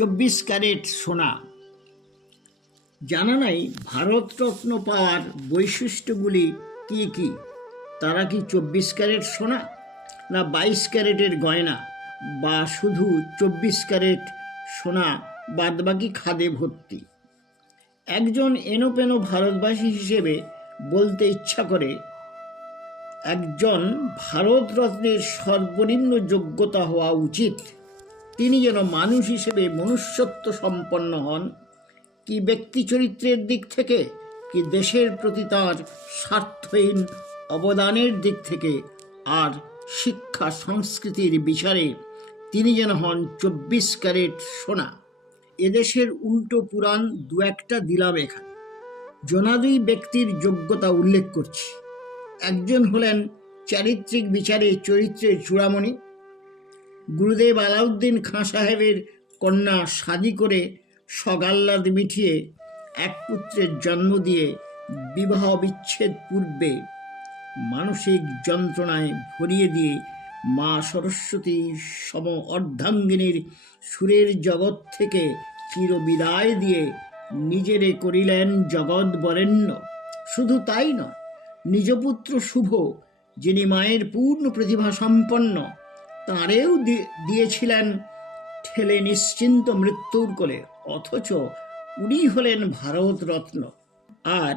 চব্বিশ ক্যারেট সোনা। জানা নাই ভারতরত্ন পাওয়ার বৈশিষ্ট্যগুলি কি কি? তারা কি চব্বিশ ক্যারেট সোনা না বাইশ ক্যারেটের গয়না বা শুধু চব্বিশ ক্যারেট সোনা বাদবাকি খাদে ভর্তি? একজন এনোপেনো ভারতবাসী হিসেবে বলতে ইচ্ছা করে, একজন ভারতরত্নের সর্বনিম্ন যোগ্যতা হওয়া উচিত। তিনি যেন মানুষ হিসেবে মনুষ্যত্ব সম্পন্ন হন, কি ব্যক্তি চরিত্রের দিক থেকে, কি দেশের প্রতি তার স্বার্থহীন অবদানের দিক থেকে আর শিক্ষা সংস্কৃতির বিচারে তিনি যেন হন চব্বিশ ক্যারেট সোনা। এদেশের উল্টো পুরাণ দু একটা দিলাম এখানে। জনাদুই ব্যক্তির যোগ্যতা উল্লেখ করছি। একজন হলেন চারিত্রিক বিচারে চরিত্রের চূড়ামণি গুরুদেব আলাউদ্দিন খাঁ সাহেবের কন্যা শাদি করে সগাল্লাদ মিটিয়ে এক পুত্রের জন্ম দিয়ে বিবাহ বিচ্ছেদ পূর্বে মানসিক যন্ত্রণায় ভরিয়ে দিয়ে মা সরস্বতী সম অর্ধাঙ্গিনীর সুরের জগৎ থেকে চিরবিদায় দিয়ে নিজেরে করিলেন জগৎ বরেণ্য। শুধু তাই নয়, নিজ পুত্র শুভ, যিনি মায়ের পূর্ণ প্রতিভা সম্পন্ন তাঁরেও দিয়েছিলেন ঠেলে নিশ্চিন্ত মৃত্যুর কোলে, অথচ উনি হলেন ভারত রত্ন আর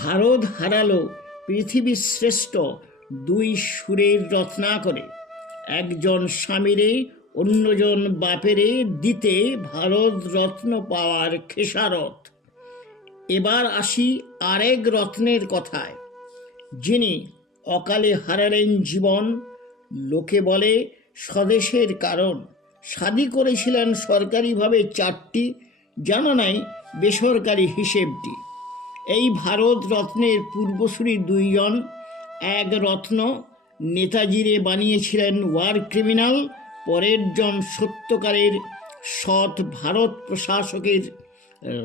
ভারত হারালো পৃথিবীর শ্রেষ্ঠ দুই সুরের রত্না করে। একজন স্বামীরে, অন্যজন বাপেরে দিতে ভারত রত্ন পাওয়ার খেসারত। এবার আসি আরেক রত্নের কথায়, যিনি অকালে হারালেন জীবন লোকে বলে স্বদেশের কারণ। শাদি করেছিলেন সরকারিভাবে চারটি, জানা নাই বেসরকারি হিসেবটি। এই ভারত রত্নের পূর্বসূরি দুইজন, এক রত্ন নেতাজিরে বানিয়েছিলেন ওয়ার ক্রিমিনাল, পরের জন সত্যকারের সৎ ভারত প্রশাসকের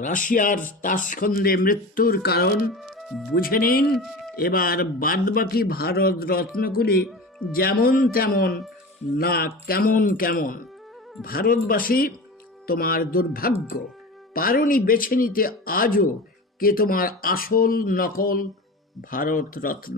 রাশিয়ার তাসখন্দে মৃত্যুর কারণ বুঝে নিন। এবার বাদবাকি ভারত রত্নগুলি যেমন তেমন, না কেমন কেমন। ভারতবাসী, তোমার দুর্ভাগ্য। পারণি বেছে নিতে আজও কে তোমার আসল নকল ভারত রত্ন